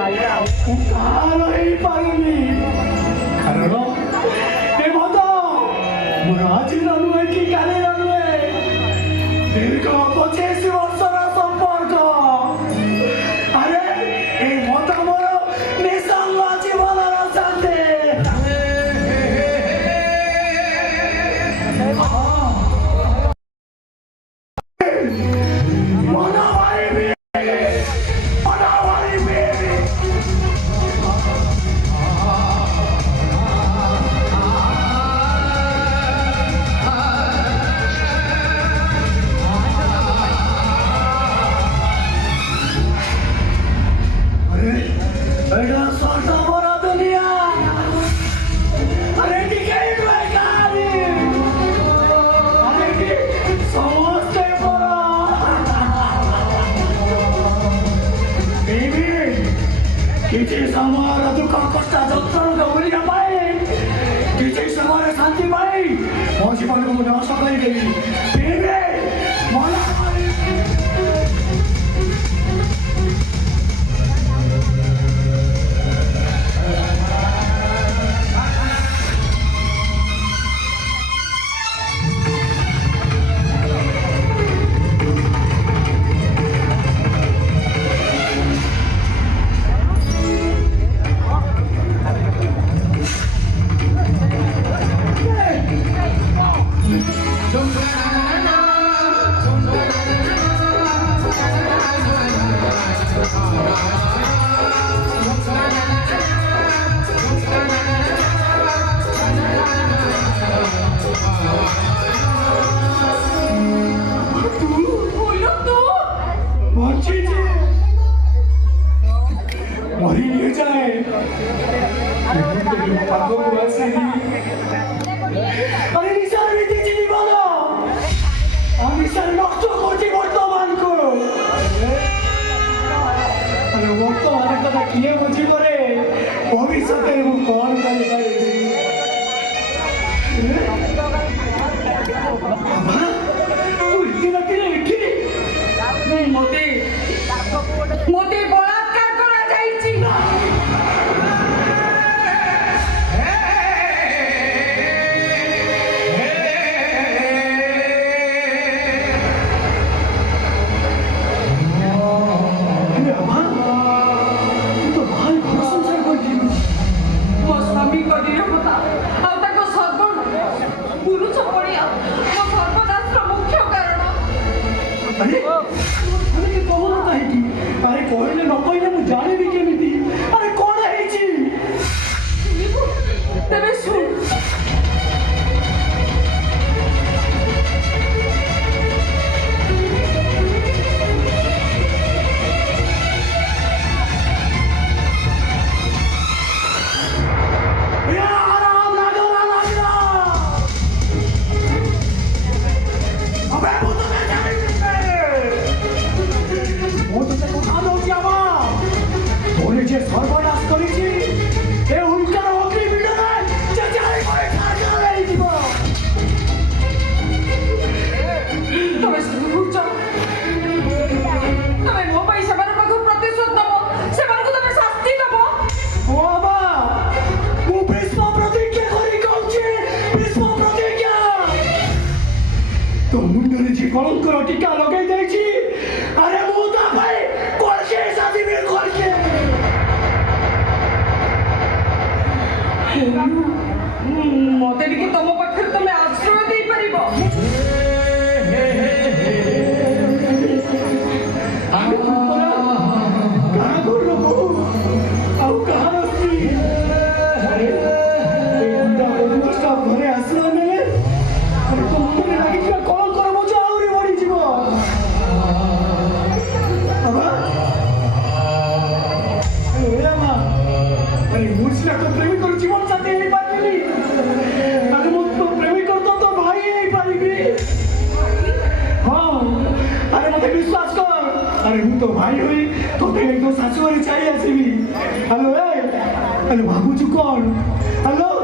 କାହାର ହେଇପାରୁନି କାରଣ ଏ ମଦ ମୋର ଆଜିର ନୁହେଁ କି କାଲିର ନୁହେଁ ଦୀର୍ଘ 25 ବର୍ଷର ସମ୍ପର୍କ ଆରେ ଏ ମଦ ମୋର ନିଃସଙ୍ଗ ଜୀବନର ଶାନ୍ତି किसी समय दुख कष्ट जंत्र भूलिया पाए किसी समय शांति पाई मो जीवन को नष्ट करदेवी मरी नहीं जाए अरे निशान रीति चिनी बोलो हम निशान नष्ट करছি বর্তমানকে अरे বর্তমানের কথা কিয়ে বুঝি করে ভবিষ্যতে মু কোন করে পাইবি তুই দিন দিন এঠি नहीं मोते मोते बलात्कार करा जाईची अरे कहले न कहले मु जाने भी केमिति अरे कोन हेची तबे सुन सर्वनाश करेছি এ উল্কার অগ্নি বিড়ায় যে যাই করে ছাড়া হয়ে দিব তবে বুঝছ তবে ମୋ ପାଇଁ ସେମାନଙ୍କ ପାଖକୁ ପ୍ରତିଶୋଧ ଦବ ସେମାନଙ୍କୁ ତମେ ଶାସ୍ତି ଦବ ଓ ବାବା ମୁଁ ଭୀଷ୍ମ ପ୍ରତିଜ୍ଞା କରି କହୁଛି ଭୀଷ୍ମ ପ୍ରତିଜ୍ଞା ତ ମୁଣ୍ଡରେ ଯେ କଳଙ୍କର ଟୀକା ଲଗାଇ ଦେଇଛି ଆରେ ମୁଁ ତା ପାଇଁ କଳକେ ସାଜିବି କଳକେ मते टिके तुम पाखे तुम आश्रय दे पारिब घरे आसला ने तुमने लगी कौन कर मुझे आउरी बढ़ी जीव अरे मुझे तो प्रेमी कर जीवन साथी नहीं पारिबी अरे मु तो प्रेमी कर तो भाई नहीं पारिबी हां अरे मते विश्वास कर अरे मु तो भाई होई तो ते एक तो सासुरी चाहिए आसीबी हेलो ए हेलो बाबू चु कौन हेलो